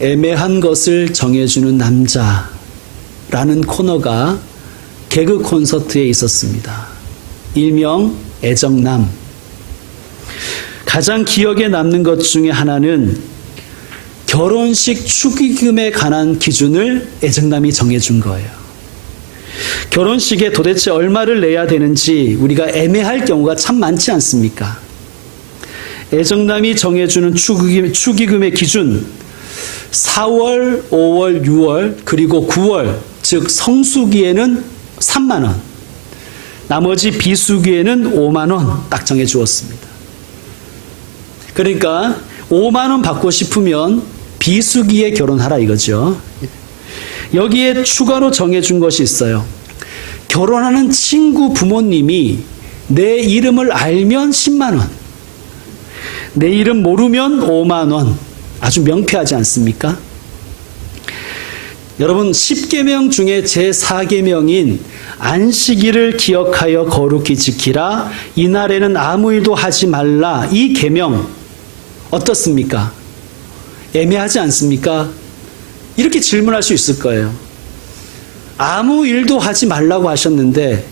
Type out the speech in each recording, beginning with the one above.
애매한 것을 정해주는 남자라는 코너가 개그 콘서트에 있었습니다. 일명 애정남. 가장 기억에 남는 것 중에 하나는 결혼식 축의금에 관한 기준을 애정남이 정해준 거예요. 결혼식에 도대체 얼마를 내야 되는지 우리가 애매할 경우가 참 많지 않습니까? 애정남이 정해주는 축의금의 기준, 4월, 5월, 6월, 그리고 9월, 즉 성수기에는 3만 원, 나머지 비수기에는 5만 원 딱 정해 주었습니다. 그러니까 5만 원 받고 싶으면 비수기에 결혼하라 이거죠. 여기에 추가로 정해준 것이 있어요. 결혼하는 친구 부모님이 내 이름을 알면 10만 원, 내 이름 모르면 5만 원. 아주 명쾌하지 않습니까? 여러분, 10계명 중에 제4계명인 안식일을 기억하여 거룩히 지키라, 이날에는 아무 일도 하지 말라, 이 계명 어떻습니까? 애매하지 않습니까? 이렇게 질문할 수 있을 거예요. 아무 일도 하지 말라고 하셨는데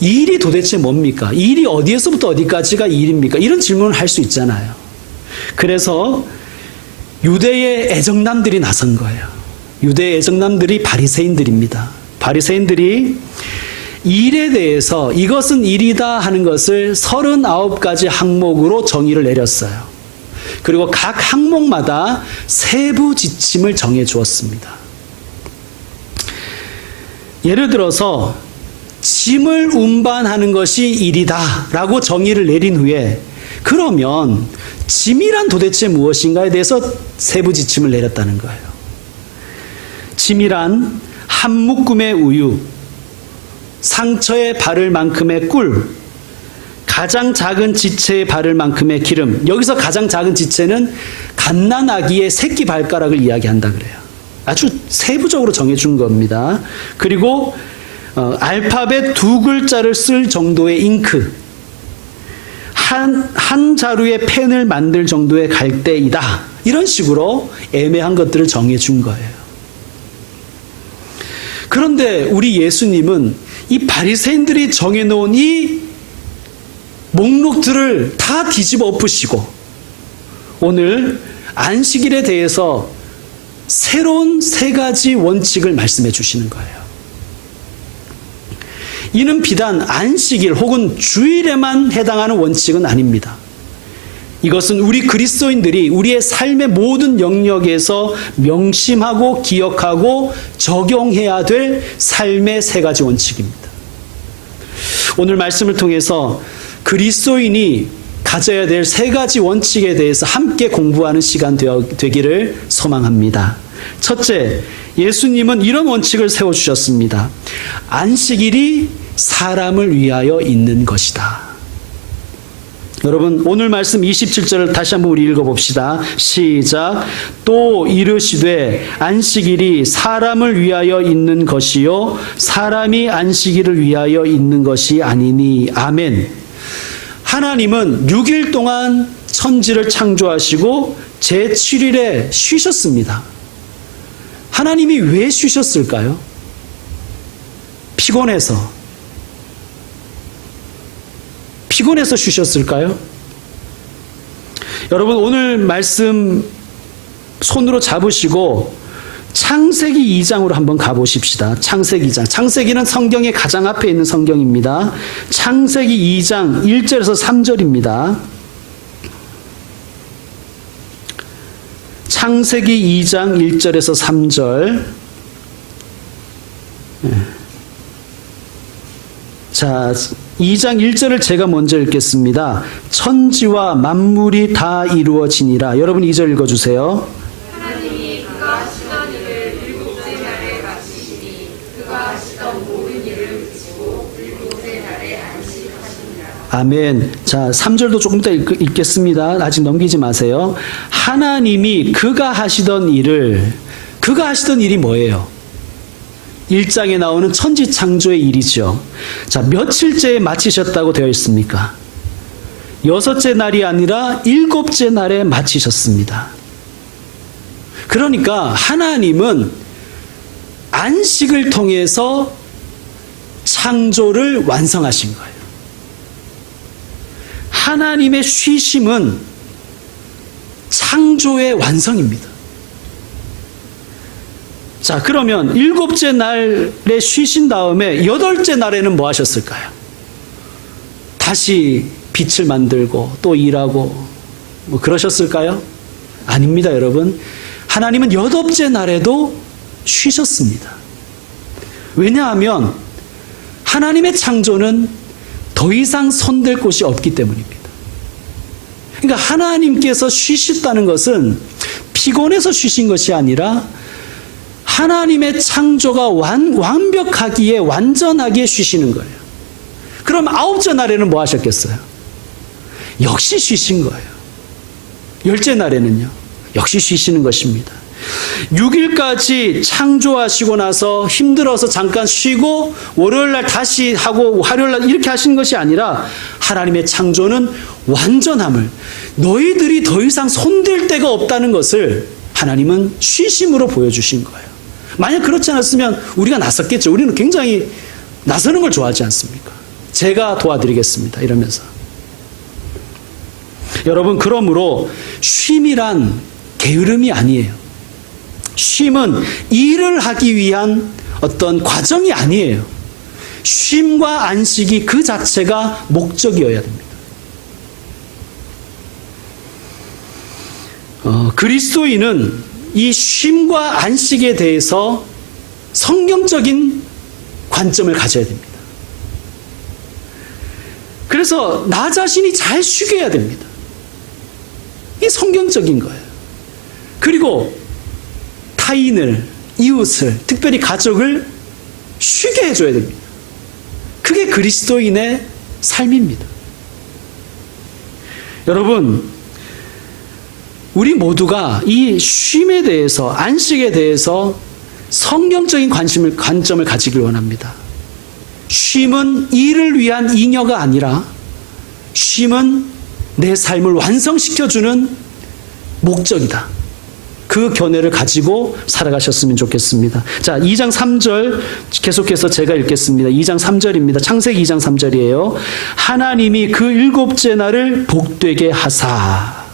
일이 도대체 뭡니까? 일이 어디에서부터 어디까지가 일입니까? 이런 질문을 할 수 있잖아요. 그래서 유대의 애정남들이 나선 거예요. 유대의 애정남들이 바리새인들입니다. 바리새인들이 일에 대해서 이것은 일이다 하는 것을 39가지 항목으로 정의를 내렸어요. 그리고 각 항목마다 세부 지침을 정해 주었습니다. 예를 들어서 짐을 운반하는 것이 일이다 라고 정의를 내린 후에, 그러면 짐이란 도대체 무엇인가에 대해서 세부 지침을 내렸다는 거예요. 짐이란 한 묶음의 우유, 상처에 바를 만큼의 꿀, 가장 작은 지체에 바를 만큼의 기름. 여기서 가장 작은 지체는 갓난아기의 새끼 발가락을 이야기한다 그래요. 아주 세부적으로 정해준 겁니다. 그리고 알파벳 2글자를 쓸 정도의 잉크, 한 자루의 펜을 만들 정도의 갈대이다. 이런 식으로 애매한 것들을 정해준 거예요. 그런데 우리 예수님은 이 바리새인들이 정해놓은 이 목록들을 다 뒤집어 엎으시고 오늘 안식일에 대해서 새로운 3가지 원칙을 말씀해 주시는 거예요. 이는 비단 안식일 혹은 주일에만 해당하는 원칙은 아닙니다. 이것은 우리 그리스도인들이 우리의 삶의 모든 영역에서 명심하고 기억하고 적용해야 될 삶의 3가지 원칙입니다. 오늘 말씀을 통해서 그리스도인이 가져야 될 3가지 원칙에 대해서 함께 공부하는 시간 되기를 소망합니다. 첫째, 예수님은 이런 원칙을 세워주셨습니다. 안식일이 사람을 위하여 있는 것이다. 여러분, 오늘 말씀 27절을 다시 한번 우리 읽어봅시다. 시작. 또 이르시되 안식일이 사람을 위하여 있는 것이요 사람이 안식일을 위하여 있는 것이 아니니. 아멘. 하나님은 6일 동안 천지를 창조하시고 제7일에 쉬셨습니다. 하나님이 왜 쉬셨을까요? 피곤해서 쉬셨을까요? 여러분, 오늘 말씀 손으로 잡으시고 창세기 2장으로 한번 가보십시다. 창세기 2장. 창세기는 성경의 가장 앞에 있는 성경입니다. 창세기 2장 1절에서 3절입니다. 창세기 2장 1절에서 3절. 자, 2장 1절을 제가 먼저 읽겠습니다. 천지와 만물이 다 이루어지니라. 여러분 2절 읽어주세요. 하나님이 그가 하시던 일을 일곱째 날에 마치시니 그가 하시던 모든 일을 그치고 일곱째 날에 안식하시니라. 아멘. 자, 3절도 조금 더 읽겠습니다. 아직 넘기지 마세요. 하나님이 그가 하시던 일이 뭐예요? 1장에 나오는 천지 창조의 일이죠. 자, 며칠째에 마치셨다고 되어 있습니까? 6째 날이 아니라 7째 날에 마치셨습니다. 그러니까 하나님은 안식을 통해서 창조를 완성하신 거예요. 하나님의 쉬심은 창조의 완성입니다. 자, 그러면 7째 날에 쉬신 다음에 8째 날에는 뭐 하셨을까요? 다시 빛을 만들고 또 일하고 뭐 그러셨을까요? 아닙니다, 여러분. 하나님은 8째 날에도 쉬셨습니다. 왜냐하면 하나님의 창조는 더 이상 손댈 곳이 없기 때문입니다. 그러니까 하나님께서 쉬셨다는 것은 피곤해서 쉬신 것이 아니라 하나님의 창조가 완벽하기에 완전하게 쉬시는 거예요. 그럼 9째 날에는 뭐 하셨겠어요? 역시 쉬신 거예요. 10째 날에는요. 역시 쉬시는 것입니다. 6일까지 창조하시고 나서 힘들어서 잠깐 쉬고 월요일날 다시 하고 화요일날 이렇게 하신 것이 아니라 하나님의 창조는 완전함을, 너희들이 더 이상 손댈 데가 없다는 것을 하나님은 쉬심으로 보여주신 거예요. 만약 그렇지 않았으면 우리가 나섰겠죠. 우리는 굉장히 나서는 걸 좋아하지 않습니까? 제가 도와드리겠습니다, 이러면서. 여러분, 그러므로 쉼이란 게으름이 아니에요. 쉼은 일을 하기 위한 어떤 과정이 아니에요. 쉼과 안식이 그 자체가 목적이어야 됩니다. 그리스도인은 이 쉼과 안식에 대해서 성경적인 관점을 가져야 됩니다. 그래서 나 자신이 잘 쉬게 해야 됩니다. 이게 성경적인 거예요. 그리고 타인을, 이웃을, 특별히 가족을 쉬게 해줘야 됩니다. 그게 그리스도인의 삶입니다. 여러분, 우리 모두가 이 쉼에 대해서, 안식에 대해서 성경적인 관점을 가지길 원합니다. 쉼은 일을 위한 잉여가 아니라 쉼은 내 삶을 완성시켜주는 목적이다. 그 견해를 가지고 살아가셨으면 좋겠습니다. 자, 2장 3절 계속해서 제가 읽겠습니다. 2장 3절입니다. 창세기 2장 3절이에요. 하나님이 그 7째 날을 복되게 하사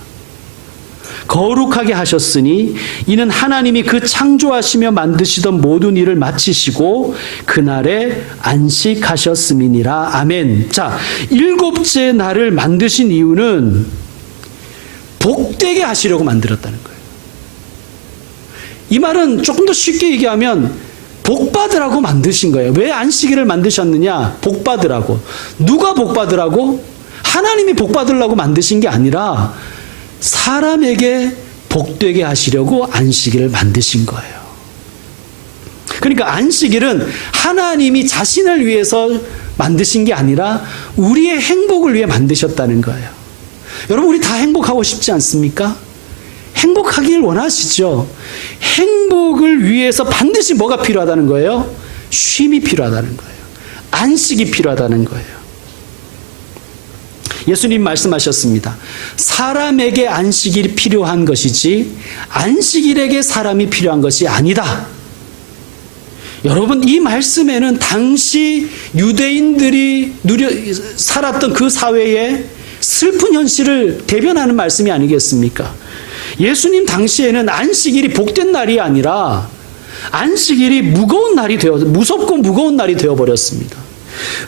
거룩하게 하셨으니 이는 하나님이 그 창조하시며 만드시던 모든 일을 마치시고 그날에 안식하셨음이니라. 아멘. 자, 7째 날을 만드신 이유는 복되게 하시려고 만들었다는 거예요. 이 말은 조금 더 쉽게 얘기하면 복받으라고 만드신 거예요. 왜 안식일을 만드셨느냐? 복받으라고. 누가 복받으라고? 하나님이 복받으려고 만드신 게 아니라 사람에게 복되게 하시려고 안식일을 만드신 거예요. 그러니까 안식일은 하나님이 자신을 위해서 만드신 게 아니라 우리의 행복을 위해 만드셨다는 거예요. 여러분, 우리 다 행복하고 싶지 않습니까? 행복하길 원하시죠? 행복을 위해서 반드시 뭐가 필요하다는 거예요? 쉼이 필요하다는 거예요. 안식이 필요하다는 거예요. 예수님 말씀하셨습니다. 사람에게 안식일이 필요한 것이지 안식일에게 사람이 필요한 것이 아니다. 여러분, 이 말씀에는 당시 유대인들이 살았던 그 사회의 슬픈 현실을 대변하는 말씀이 아니겠습니까? 예수님 당시에는 안식일이 복된 날이 아니라 안식일이 무섭고 무거운 날이 되어버렸습니다.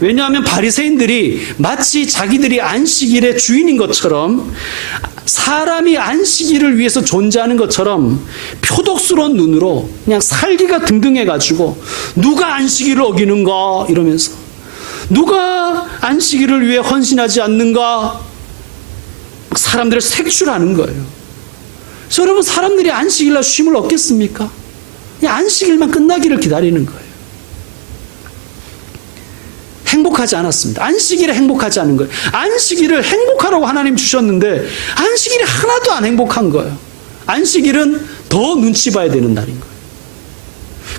왜냐하면 바리새인들이 마치 자기들이 안식일의 주인인 것처럼, 사람이 안식일을 위해서 존재하는 것처럼 표독스러운 눈으로 그냥 살기가 등등해가지고 누가 안식일을 어기는가 이러면서, 누가 안식일을 위해 헌신하지 않는가, 사람들을 색출하는 거예요. 그래서 여러분, 사람들이 안식일날 쉼을 얻겠습니까? 그냥 안식일만 끝나기를 기다리는 거예요. 행복하지 않았습니다. 안식일에 행복하지 않은 거예요. 안식일을 행복하라고 하나님 주셨는데 안식일이 하나도 안 행복한 거예요. 안식일은 더 눈치 봐야 되는 날인 거예요.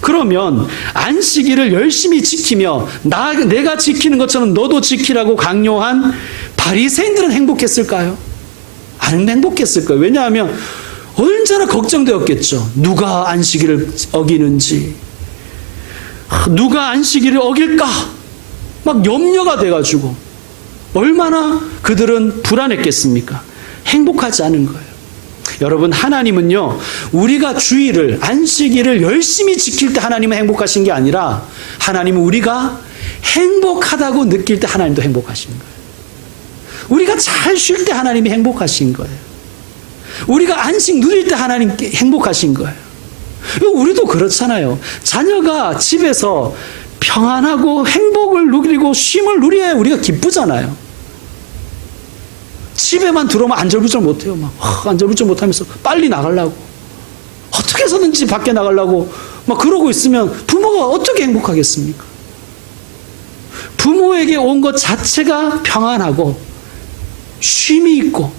그러면 안식일을 열심히 지키며 내가 지키는 것처럼 너도 지키라고 강요한 바리새인들은 행복했을까요? 안 행복했을 거예요. 왜냐하면 언제나 걱정되었겠죠. 누가 안식일을 어기는지, 누가 안식일을 어길까? 막 염려가 돼가지고 얼마나 그들은 불안했겠습니까? 행복하지 않은 거예요. 여러분, 하나님은요, 우리가 주일을, 안식일을 열심히 지킬 때 하나님은 행복하신 게 아니라 하나님은 우리가 행복하다고 느낄 때 하나님도 행복하신 거예요. 우리가 잘 쉴 때 하나님이 행복하신 거예요. 우리가 안식 누릴 때 하나님 행복하신 거예요. 우리도 그렇잖아요. 자녀가 집에서 평안하고 행복을 누리고 쉼을 누려야 우리가 기쁘잖아요. 집에만 들어오면 안절부절 못해요. 막 안절부절 못하면서 빨리 나가려고, 어떻게 해서든지 밖에 나가려고 막 그러고 있으면 부모가 어떻게 행복하겠습니까? 부모에게 온 것 자체가 평안하고 쉼이 있고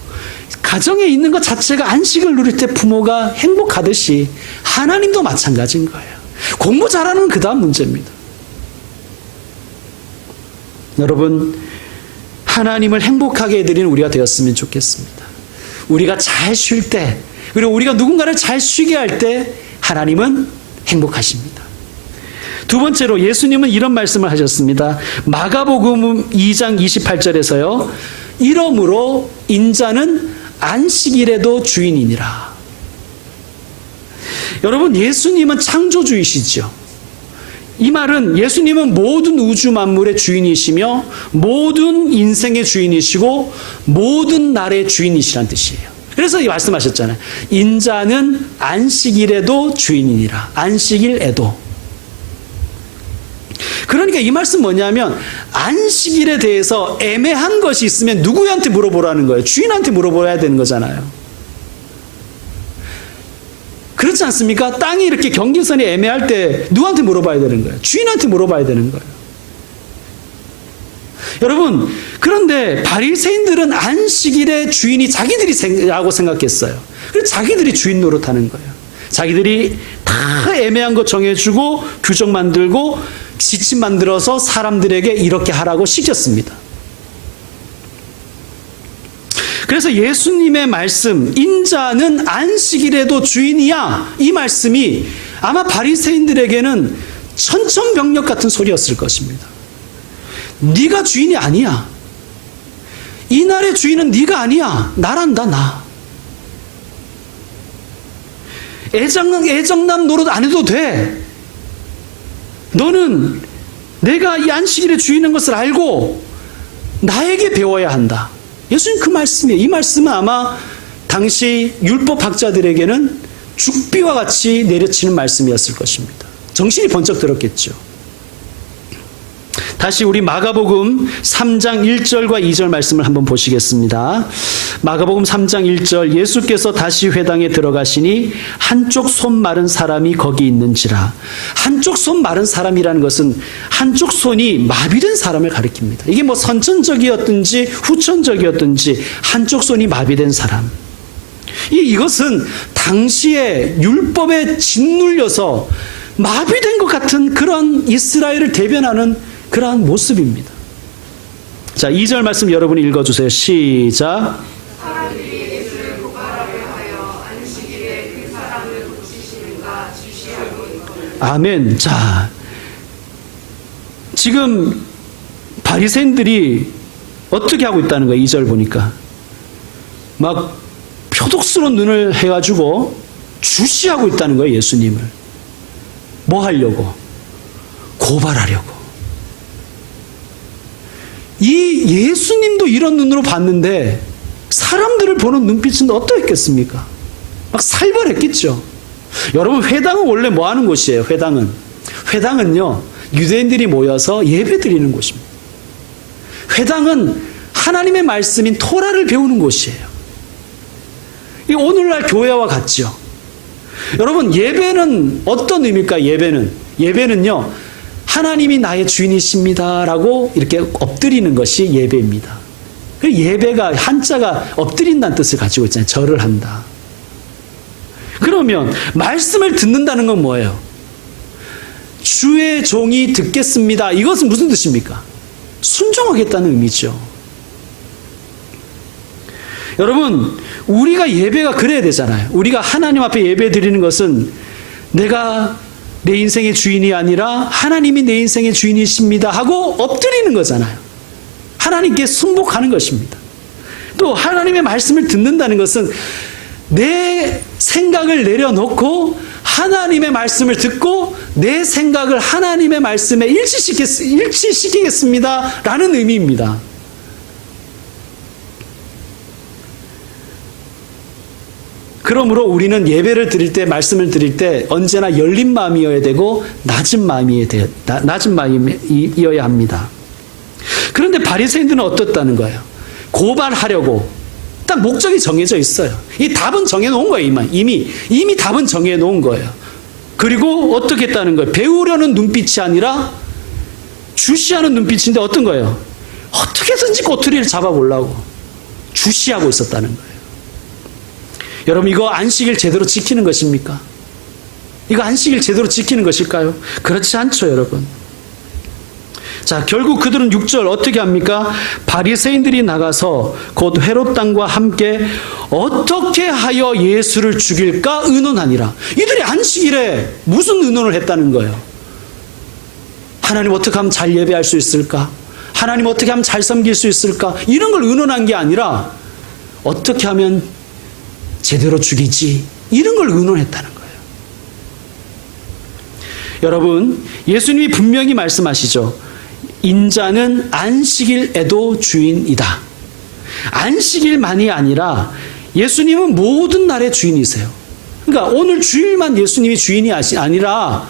가정에 있는 것 자체가 안식을 누릴 때 부모가 행복하듯이 하나님도 마찬가지인 거예요. 공부 잘하는 건 그 다음 문제입니다. 여러분, 하나님을 행복하게 해드리는 우리가 되었으면 좋겠습니다. 우리가 잘 쉴 때, 그리고 우리가 누군가를 잘 쉬게 할 때 하나님은 행복하십니다. 두 번째로 예수님은 이런 말씀을 하셨습니다. 마가복음 2장 28절에서요. 이러므로 인자는 안식일에도 주인이니라. 여러분, 예수님은 창조주이시죠. 이 말은 예수님은 모든 우주 만물의 주인이시며 모든 인생의 주인이시고 모든 날의 주인이시란 뜻이에요. 그래서 이 말씀하셨잖아요. 인자는 안식일에도 주인이니라. 안식일에도. 그러니까 이 말씀 뭐냐면 안식일에 대해서 애매한 것이 있으면 누구한테 물어보라는 거예요. 주인한테 물어봐야 되는 거잖아요. 그렇지 않습니까? 땅이 이렇게 경계선이 애매할 때 누구한테 물어봐야 되는 거예요? 주인한테 물어봐야 되는 거예요. 여러분, 그런데 바리새인들은 안식일의 주인이 자기들이라고 생각했어요. 그래서 자기들이 주인 노릇하는 거예요. 자기들이 다 애매한 거 정해주고 규정 만들고 지침 만들어서 사람들에게 이렇게 하라고 시켰습니다. 그래서 예수님의 말씀, 인자는 안식일에도 주인이야, 이 말씀이 아마 바리새인들에게는 천천병력 같은 소리였을 것입니다. 네가 주인이 아니야. 이 날의 주인은 네가 아니야. 나란다, 나. 애정남 노릇 안 해도 돼. 너는 내가 이 안식일의 주인인 것을 알고 나에게 배워야 한다. 예수님 그 말씀이에요. 이 말씀은 아마 당시 율법학자들에게는 죽비와 같이 내려치는 말씀이었을 것입니다. 정신이 번쩍 들었겠죠. 다시 우리 마가복음 3장 1절과 2절 말씀을 한번 보시겠습니다. 마가복음 3장 1절, 예수께서 다시 회당에 들어가시니 한쪽 손 마른 사람이 거기 있는지라. 한쪽 손 마른 사람이라는 것은 한쪽 손이 마비된 사람을 가리킵니다. 이게 뭐 선천적이었든지 후천적이었든지 한쪽 손이 마비된 사람. 이것은 당시에 율법에 짓눌려서 마비된 것 같은 그런 이스라엘을 대변하는 그러한 모습입니다. 자, 2절 말씀 여러분이 읽어주세요. 시작. 사람들이 예수를 고발하려 하여 안식일에 그 사람을 고치시는가 주시하고 있거늘. 아멘. 자, 지금 바리새인들이 어떻게 하고 있다는 거예요? 2절 보니까 막 표독스러운 눈을 해가지고 주시하고 있다는 거예요. 예수님을 뭐 하려고? 고발하려고. 이 예수님도 이런 눈으로 봤는데 사람들을 보는 눈빛은 어떠했겠습니까? 막 살벌했겠죠. 여러분, 회당은 원래 뭐 하는 곳이에요? 회당은요, 유대인들이 모여서 예배 드리는 곳입니다. 회당은 하나님의 말씀인 토라를 배우는 곳이에요. 이 오늘날 교회와 같죠. 여러분, 예배는 어떤 의미일까? 예배는요, 하나님이 나의 주인이십니다라고 이렇게 엎드리는 것이 예배입니다. 예배가 한자가 엎드린다는 뜻을 가지고 있잖아요. 절을 한다. 그러면 말씀을 듣는다는 건 뭐예요? 주의 종이 듣겠습니다. 이것은 무슨 뜻입니까? 순종하겠다는 의미죠. 여러분, 우리가 예배가 그래야 되잖아요. 우리가 하나님 앞에 예배 드리는 것은 내가 내 인생의 주인이 아니라 하나님이 내 인생의 주인이십니다 하고 엎드리는 거잖아요. 하나님께 순복하는 것입니다. 또 하나님의 말씀을 듣는다는 것은 내 생각을 내려놓고 하나님의 말씀을 듣고 내 생각을 하나님의 말씀에 일치시키겠습니다 라는 의미입니다. 그러므로 우리는 예배를 드릴 때, 말씀을 드릴 때 언제나 열린 마음이어야 되고 낮은 마음이어야 합니다. 그런데 바리새인들은 어떻다는 거예요? 고발하려고 딱 목적이 정해져 있어요. 이 답은 정해놓은 거예요. 이미 답은 정해놓은 거예요. 그리고 어떻게 했다는 거예요? 배우려는 눈빛이 아니라 주시하는 눈빛인데 어떤 거예요? 어떻게든지 꼬투리를 잡아보려고 주시하고 있었다는 거예요. 여러분, 이거 안식일 제대로 지키는 것입니까? 이거 안식일 제대로 지키는 것일까요? 그렇지 않죠, 여러분. 자, 결국 그들은 6절 어떻게 합니까? 바리새인들이 나가서 곧 헤롯 당과 함께 어떻게 하여 예수를 죽일까 의논하니라. 이들이 안식일에 무슨 의논을 했다는 거예요? 하나님 어떻게 하면 잘 예배할 수 있을까? 하나님 어떻게 하면 잘 섬길 수 있을까? 이런 걸 의논한 게 아니라 어떻게 하면 제대로 죽이지? 이런 걸 의논했다는 거예요. 여러분, 예수님이 분명히 말씀하시죠. 인자는 안식일에도 주인이다. 안식일만이 아니라 예수님은 모든 날의 주인이세요. 그러니까 오늘 주일만 예수님이 주인이 아니라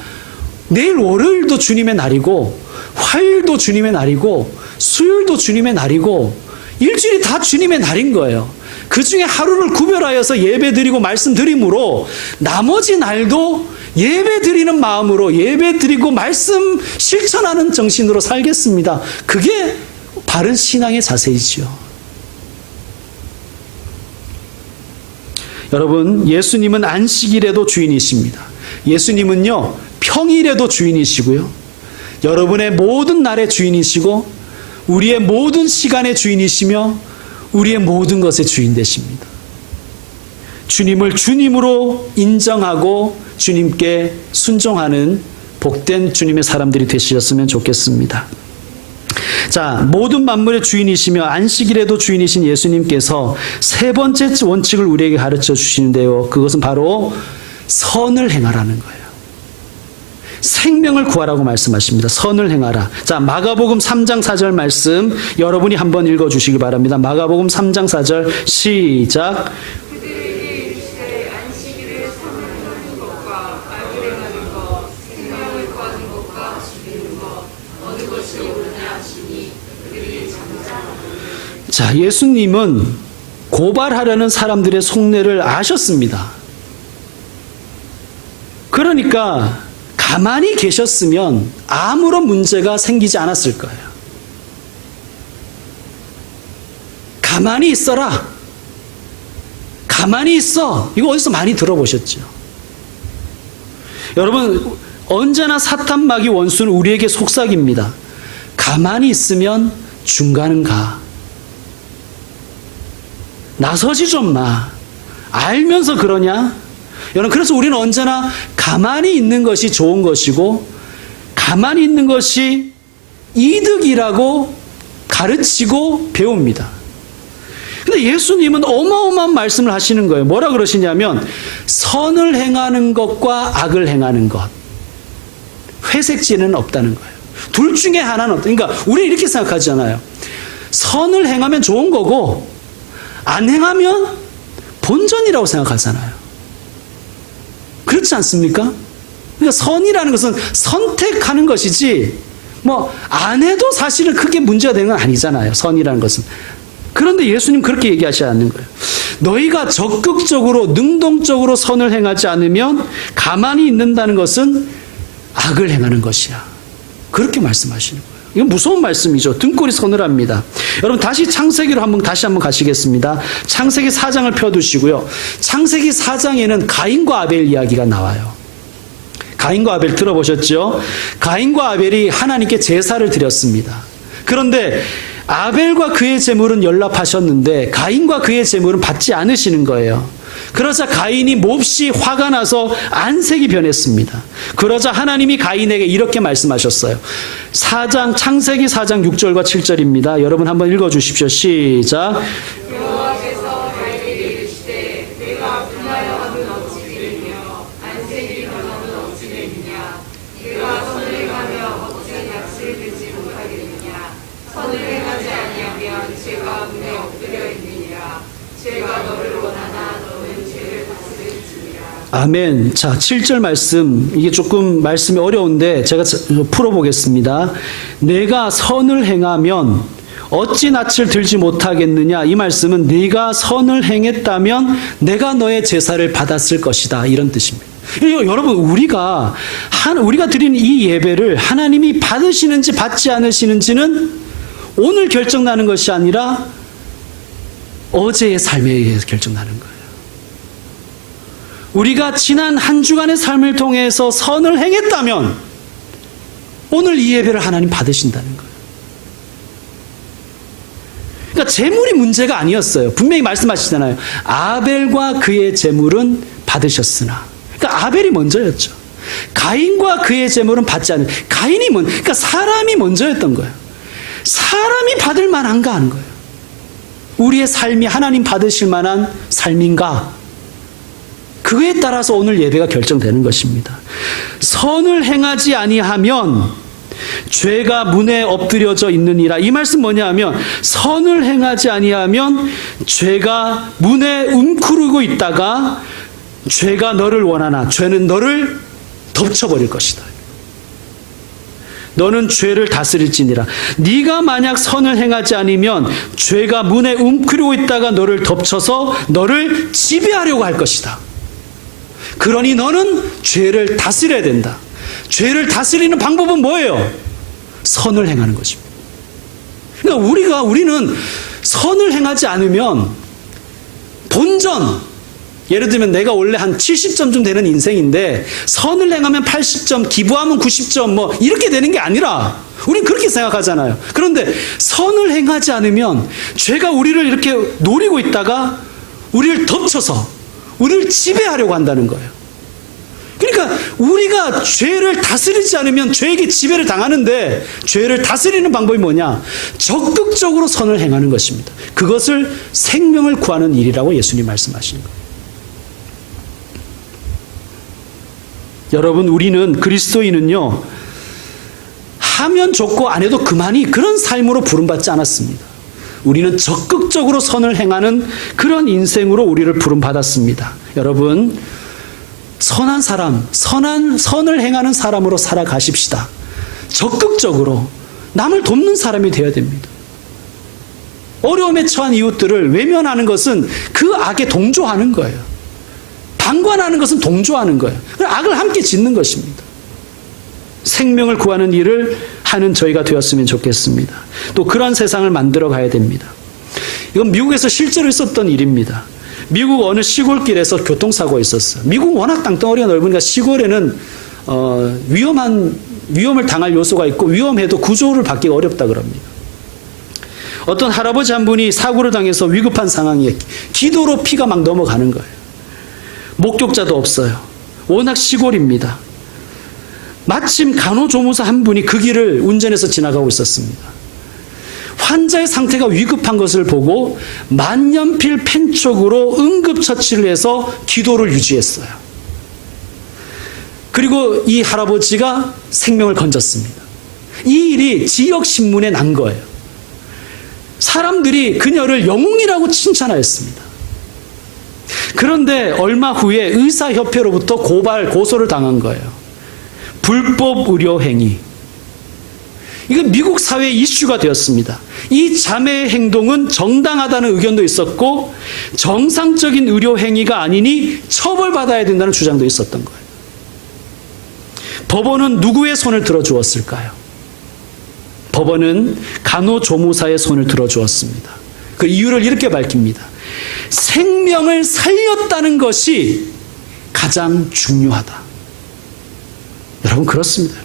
내일 월요일도 주님의 날이고 화요일도 주님의 날이고 수요일도 주님의 날이고 일주일이 다 주님의 날인 거예요. 그 중에 하루를 구별하여서 예배 드리고 말씀 드림으로 나머지 날도 예배 드리는 마음으로 예배 드리고 말씀 실천하는 정신으로 살겠습니다. 그게 바른 신앙의 자세이지요. 여러분, 예수님은 안식일에도 주인이십니다. 예수님은요, 평일에도 주인이시고요. 여러분의 모든 날의 주인이시고 우리의 모든 시간의 주인이시며 우리의 모든 것의 주인 되십니다. 주님을 주님으로 인정하고 주님께 순종하는 복된 주님의 사람들이 되셨으면 좋겠습니다. 자, 모든 만물의 주인이시며 안식일에도 주인이신 예수님께서 세 번째 원칙을 우리에게 가르쳐 주시는데요. 그것은 바로 선을 행하라는 거예요. 생명을 구하라고 말씀하십니다. 선을 행하라. 자, 마가복음 3장 4절 말씀 여러분이 한번 읽어주시기 바랍니다. 마가복음 3장 4절 시작. 그들에게 이르시되 안식일을 선을 것과 악을 행하는 것, 생명을 구하는 것과 죽이는 것 어느 것이 옳으냐 하시니 그들이 잠잠하고. 자, 예수님은 고발하려는 사람들의 속내를 아셨습니다. 그러니까 가만히 계셨으면 아무런 문제가 생기지 않았을 거예요. 가만히 있어라. 가만히 있어. 이거 어디서 많이 들어보셨죠? 여러분, 언제나 사탄 마귀 원수는 우리에게 속삭입니다. 가만히 있으면 중간은 가. 나서지 좀 마. 알면서 그러냐? 여러분, 그래서 우리는 언제나 가만히 있는 것이 좋은 것이고 가만히 있는 것이 이득이라고 가르치고 배웁니다. 근데 예수님은 어마어마한 말씀을 하시는 거예요. 뭐라 그러시냐면 선을 행하는 것과 악을 행하는 것, 회색지는 없다는 거예요. 둘 중에 하나는 없다. 그러니까 우리는 이렇게 생각하잖아요. 선을 행하면 좋은 거고 안 행하면 본전이라고 생각하잖아요. 그렇지 않습니까? 그러니까 선이라는 것은 선택하는 것이지 뭐 안 해도 사실은 크게 문제가 되는 건 아니잖아요. 선이라는 것은. 그런데 예수님 그렇게 얘기하지 않는 거예요. 너희가 적극적으로 능동적으로 선을 행하지 않으면 가만히 있는다는 것은 악을 행하는 것이야. 그렇게 말씀하시는 거예요. 이건 무서운 말씀이죠. 등골이 서늘합니다. 여러분, 다시 창세기로 다시 한번 가시겠습니다. 창세기 4장을 펴두시고요. 창세기 4장에는 가인과 아벨 이야기가 나와요. 가인과 아벨 들어보셨죠? 가인과 아벨이 하나님께 제사를 드렸습니다. 그런데 아벨과 그의 제물은 연락하셨는데 가인과 그의 제물은 받지 않으시는 거예요. 그러자 가인이 몹시 화가 나서 안색이 변했습니다. 그러자 하나님이 가인에게 이렇게 말씀하셨어요. 창세기 4장 6절과 7절입니다. 여러분 한번 읽어주십시오. 시작. 여호와께서 가인에게 이르시되 내가 분하여 함은 어찌 되느냐 안색이 변함은 어찌 되느냐 내가 선을 행하며 어찌 낯을 들지 못하겠느냐 선을 행하지 아니하면 죄가 문에 엎드려 있느니라 죄가 너를 원하나 너는 죄를 다스릴지니라. 아멘. 자, 7절 말씀, 이게 조금 말씀이 어려운데 제가 풀어보겠습니다. 내가 선을 행하면 어찌 낯을 들지 못하겠느냐. 이 말씀은 네가 선을 행했다면 내가 너의 제사를 받았을 것이다. 이런 뜻입니다. 여러분, 우리가 드리는 이 예배를 하나님이 받으시는지 받지 않으시는지는 오늘 결정나는 것이 아니라 어제의 삶에 의해서 결정나는 거예요. 우리가 지난 한 주간의 삶을 통해서 선을 행했다면 오늘 이 예배를 하나님 받으신다는 거예요. 그러니까 재물이 문제가 아니었어요. 분명히 말씀하시잖아요. 아벨과 그의 재물은 받으셨으나. 그러니까 아벨이 먼저였죠. 가인과 그의 재물은 받지 않은. 그러니까 사람이 먼저였던 거예요. 사람이 받을 만한가 하는 거예요. 우리의 삶이 하나님 받으실 만한 삶인가? 그에 따라서 오늘 예배가 결정되는 것입니다. 선을 행하지 아니하면 죄가 문에 엎드려져 있느니라. 이 말씀 뭐냐 하면 선을 행하지 아니하면 죄가 문에 움크르고 있다가 죄가 너를 원하나 죄는 너를 덮쳐버릴 것이다. 너는 죄를 다스릴지니라. 네가 만약 선을 행하지 않으면 죄가 문에 움크리고 있다가 너를 덮쳐서 너를 지배하려고 할 것이다. 그러니 너는 죄를 다스려야 된다. 죄를 다스리는 방법은 뭐예요? 선을 행하는 것입니다. 그러니까 우리는 선을 행하지 않으면 본전, 예를 들면 내가 원래 한 70점쯤 되는 인생인데 선을 행하면 80점, 기부하면 90점 뭐 이렇게 되는 게 아니라 우리는 그렇게 생각하잖아요. 그런데 선을 행하지 않으면 죄가 우리를 이렇게 노리고 있다가 우리를 덮쳐서 우리를 지배하려고 한다는 거예요. 그러니까 우리가 죄를 다스리지 않으면 죄에게 지배를 당하는데 죄를 다스리는 방법이 뭐냐? 적극적으로 선을 행하는 것입니다. 그것을 생명을 구하는 일이라고 예수님 말씀하시는 거예요. 여러분, 우리는 그리스도인은요, 하면 좋고 안 해도 그만이 그런 삶으로 부름받지 않았습니다. 우리는 적극적으로 선을 행하는 그런 인생으로 우리를 부름받았습니다. 여러분, 선한 사람, 선을 행하는 사람으로 살아가십시다. 적극적으로 남을 돕는 사람이 되어야 됩니다. 어려움에 처한 이웃들을 외면하는 것은 그 악에 동조하는 거예요. 방관하는 것은 동조하는 거예요. 악을 함께 짓는 것입니다. 생명을 구하는 일을 하는 저희가 되었으면 좋겠습니다. 또 그런 세상을 만들어 가야 됩니다. 이건 미국에서 실제로 있었던 일입니다. 미국 어느 시골길에서 교통사고가 있었어요. 미국 워낙 땅덩어리가 넓으니까 시골에는 위험을 당할 요소가 있고 위험해도 구조를 받기가 어렵다 그럽니다. 어떤 할아버지 한 분이 사고를 당해서 위급한 상황에 기도로 피가 막 넘어가는 거예요. 목격자도 없어요. 워낙 시골입니다. 마침 간호조무사 한 분이 그 길을 운전해서 지나가고 있었습니다. 환자의 상태가 위급한 것을 보고 만년필 펜촉으로 응급처치를 해서 기도를 유지했어요. 그리고 이 할아버지가 생명을 건졌습니다. 이 일이 지역신문에 난 거예요. 사람들이 그녀를 영웅이라고 칭찬하였습니다. 그런데 얼마 후에 의사협회로부터 고소를 당한 거예요. 불법 의료행위. 이건 미국 사회의 이슈가 되었습니다. 이 자매의 행동은 정당하다는 의견도 있었고 정상적인 의료행위가 아니니 처벌받아야 된다는 주장도 있었던 거예요. 법원은 누구의 손을 들어주었을까요? 법원은 간호조무사의 손을 들어주었습니다. 그 이유를 이렇게 밝힙니다. 생명을 살렸다는 것이 가장 중요하다. 여러분, 그렇습니다.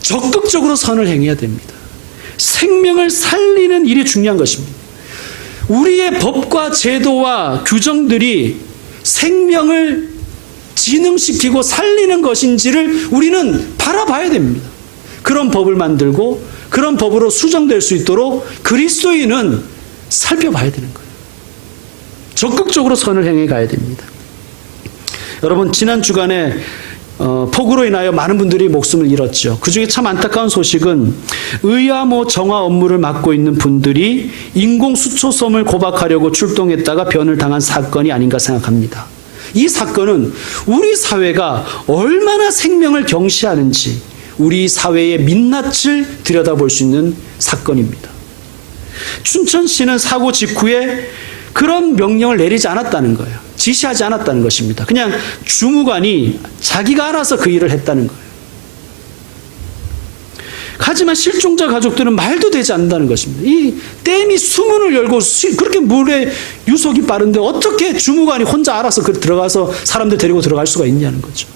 적극적으로 선을 행해야 됩니다. 생명을 살리는 일이 중요한 것입니다. 우리의 법과 제도와 규정들이 생명을 진흥시키고 살리는 것인지를 우리는 바라봐야 됩니다. 그런 법을 만들고 그런 법으로 수정될 수 있도록 그리스도인은 살펴봐야 되는 거예요. 적극적으로 선을 행해 가야 됩니다. 여러분, 지난 주간에 폭우로 인하여 많은 분들이 목숨을 잃었죠. 그 중에 참 안타까운 소식은 의아모 정화 업무를 맡고 있는 분들이 인공수초섬을 고박하려고 출동했다가 변을 당한 사건이 아닌가 생각합니다. 이 사건은 우리 사회가 얼마나 생명을 경시하는지 우리 사회의 민낯을 들여다볼 수 있는 사건입니다. 춘천시는 사고 직후에 그런 명령을 내리지 않았다는 거예요. 지시하지 않았다는 것입니다. 그냥 주무관이 자기가 알아서 그 일을 했다는 거예요. 하지만 실종자 가족들은 말도 되지 않는다는 것입니다. 이 댐이 수문을 열고 그렇게 물에 유속이 빠른데 어떻게 주무관이 혼자 알아서 들어가서 사람들 데리고 들어갈 수가 있냐는 거죠.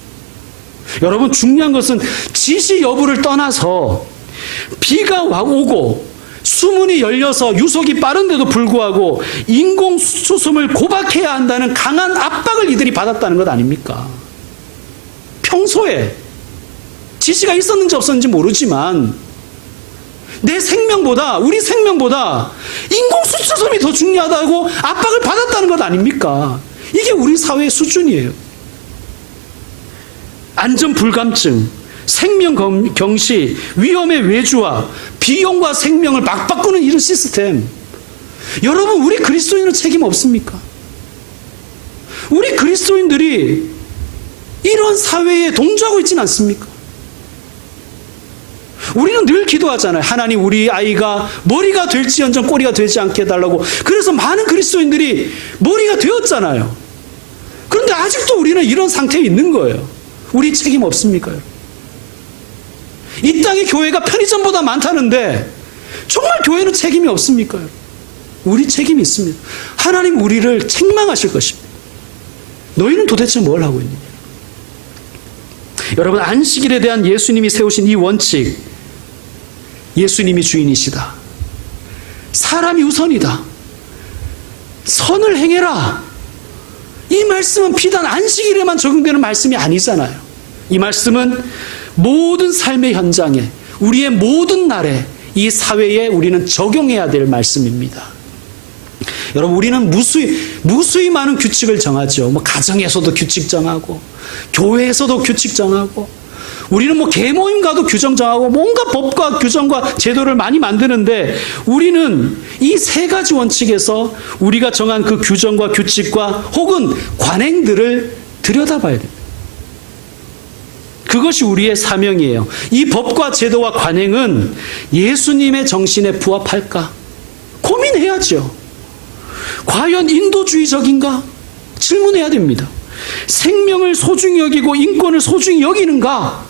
여러분, 중요한 것은 지시 여부를 떠나서 비가 오고 수문이 열려서 유속이 빠른데도 불구하고 인공수초섬을 고박해야 한다는 강한 압박을 이들이 받았다는 것 아닙니까? 평소에 지시가 있었는지 없었는지 모르지만 내 생명보다, 우리 생명보다 인공수초섬이 더 중요하다고 압박을 받았다는 것 아닙니까? 이게 우리 사회의 수준이에요. 안전 불감증, 생명 경시, 위험의 외주화, 비용과 생명을 막 바꾸는 이런 시스템. 여러분, 우리 그리스도인은 책임 없습니까? 우리 그리스도인들이 이런 사회에 동조하고 있지는 않습니까? 우리는 늘 기도하잖아요. 하나님, 우리 아이가 머리가 될지언정 꼬리가 되지 않게 해달라고. 그래서 많은 그리스도인들이 머리가 되었잖아요. 그런데 아직도 우리는 이런 상태에 있는 거예요. 우리 책임 없습니까? 이 땅에 교회가 편의점보다 많다는데 정말 교회는 책임이 없습니까? 우리 책임이 있습니다. 하나님 우리를 책망하실 것입니다. 너희는 도대체 뭘 하고 있느냐? 여러분, 안식일에 대한 예수님이 세우신 이 원칙, 예수님이 주인이시다. 사람이 우선이다. 선을 행해라. 이 말씀은 비단 안식일에만 적용되는 말씀이 아니잖아요. 이 말씀은 모든 삶의 현장에, 우리의 모든 날에, 이 사회에 우리는 적용해야 될 말씀입니다. 여러분, 우리는 무수히 많은 규칙을 정하죠. 가정에서도 규칙 정하고, 교회에서도 규칙 정하고, 우리는 계모임 가도 규정 정하고, 뭔가 법과 규정과 제도를 많이 만드는데, 우리는 이 세 가지 원칙에서 우리가 정한 그 규정과 규칙과 혹은 관행들을 들여다봐야 됩니다. 그것이 우리의 사명이에요. 이 법과 제도와 관행은 예수님의 정신에 부합할까? 고민해야죠. 과연 인도주의적인가? 질문해야 됩니다. 생명을 소중히 여기고 인권을 소중히 여기는가?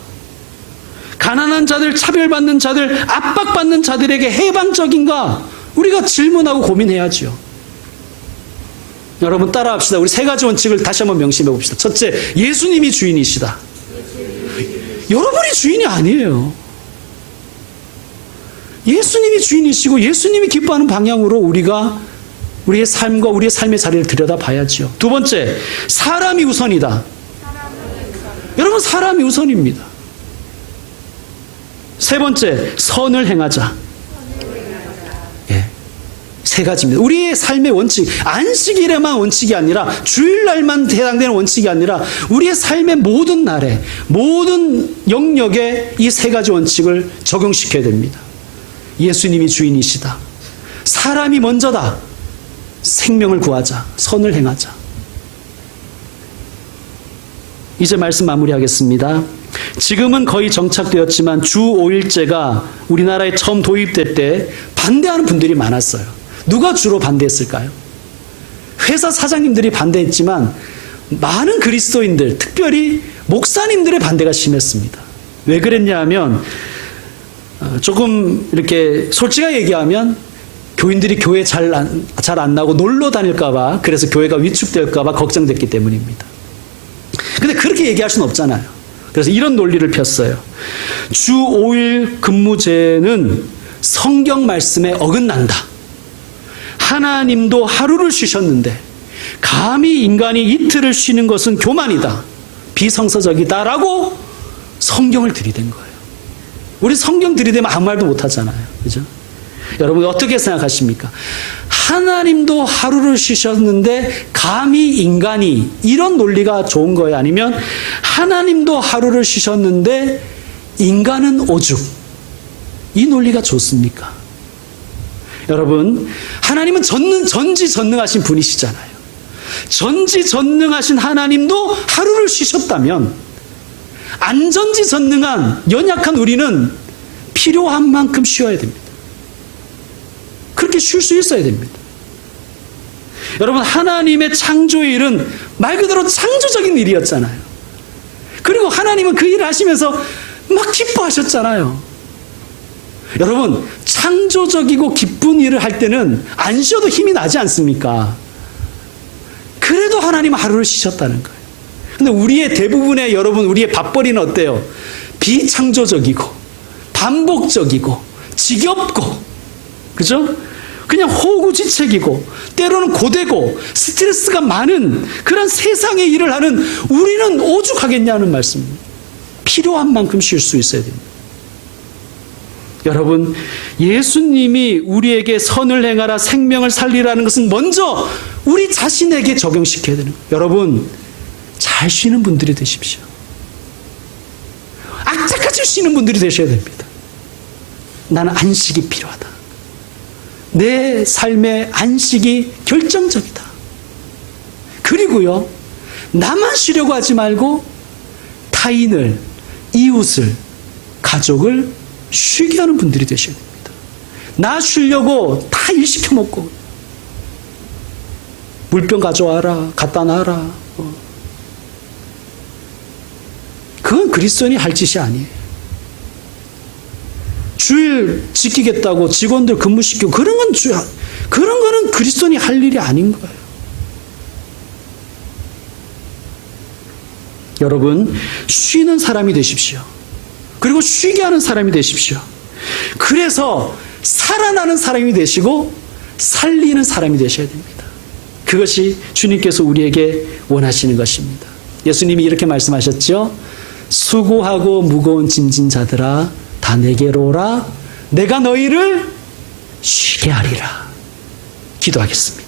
가난한 자들, 차별받는 자들, 압박받는 자들에게 해방적인가? 우리가 질문하고 고민해야죠. 여러분, 따라합시다. 우리 세 가지 원칙을 다시 한번 명심해 봅시다. 첫째, 예수님이 주인이시다. 여러분이 주인이 아니에요. 예수님이 주인이시고 예수님이 기뻐하는 방향으로 우리가 우리의 삶과 우리의 삶의 자리를 들여다봐야죠. 두 번째, 사람이 우선이다. 여러분, 사람이 우선입니다. 세 번째, 선을 행하자. 예, 세 가지입니다. 우리의 삶의 원칙, 안식일에만 원칙이 아니라 주일날만 해당되는 원칙이 아니라 우리의 삶의 모든 날에, 모든 영역에 이 세 가지 원칙을 적용시켜야 됩니다. 예수님이 주인이시다. 사람이 먼저다. 생명을 구하자. 선을 행하자. 이제 말씀 마무리하겠습니다. 지금은 거의 정착되었지만 주 5일제가 우리나라에 처음 도입될 때 반대하는 분들이 많았어요. 누가 주로 반대했을까요? 회사 사장님들이 반대했지만 많은 그리스도인들, 특별히 목사님들의 반대가 심했습니다. 왜 그랬냐 하면 조금 이렇게 솔직하게 얘기하면 교인들이 교회 잘 안 나고 놀러 다닐까봐, 그래서 교회가 위축될까봐 걱정됐기 때문입니다. 근데 그렇게 얘기할 수는 없잖아요. 그래서 이런 논리를 폈어요. 주 5일 근무제는 성경 말씀에 어긋난다. 하나님도 하루를 쉬셨는데 감히 인간이 이틀을 쉬는 것은 교만이다. 비성서적이다라고 성경을 들이댄 거예요. 우리 성경 들이대면 아무 말도 못 하잖아요. 그죠? 여러분 어떻게 생각하십니까? 하나님도 하루를 쉬셨는데 감히 인간이, 이런 논리가 좋은 거예요? 아니면 하나님도 하루를 쉬셨는데 인간은 오죽, 이 논리가 좋습니까? 여러분, 하나님은 전지전능하신 분이시잖아요. 전지전능하신 하나님도 하루를 쉬셨다면 안전지전능한 연약한 우리는 필요한 만큼 쉬어야 됩니다. 그렇게 쉴 수 있어야 됩니다. 여러분, 하나님의 창조의 일은 말 그대로 창조적인 일이었잖아요. 그리고 하나님은 그 일을 하시면서 막 기뻐하셨잖아요. 여러분, 창조적이고 기쁜 일을 할 때는 안 쉬어도 힘이 나지 않습니까? 그래도 하나님은 하루를 쉬셨다는 거예요. 근데 우리의 대부분의 여러분, 우리의 밥벌이는 어때요? 비창조적이고 반복적이고 지겹고, 그죠? 그냥 호구지책이고 때로는 고되고 스트레스가 많은 그런 세상의 일을 하는 우리는 오죽하겠냐는 말씀입니다. 필요한 만큼 쉴 수 있어야 됩니다. 여러분, 예수님이 우리에게 선을 행하라 생명을 살리라는 것은 먼저 우리 자신에게 적용시켜야 되는 거예요. 여러분, 잘 쉬는 분들이 되십시오. 악착같이 쉬는 분들이 되셔야 됩니다. 나는 안식이 필요하다. 내 삶의 안식이 결정적이다. 그리고요, 나만 쉬려고 하지 말고 타인을, 이웃을, 가족을 쉬게 하는 분들이 되셔야 됩니다. 나 쉬려고 다 일 시켜먹고 물병 가져와라, 갖다 놔라. 그건 그리스도인이 할 짓이 아니에요. 주일 지키겠다고 직원들 근무시키고 그런 거는 그리스도인이 할 일이 아닌 거예요. 여러분, 쉬는 사람이 되십시오. 그리고 쉬게 하는 사람이 되십시오. 그래서 살아나는 사람이 되시고 살리는 사람이 되셔야 됩니다. 그것이 주님께서 우리에게 원하시는 것입니다. 예수님이 이렇게 말씀하셨죠. 수고하고 무거운 짐진 자들아 다 내게로 오라. 내가 너희를 쉬게 하리라. 기도하겠습니다.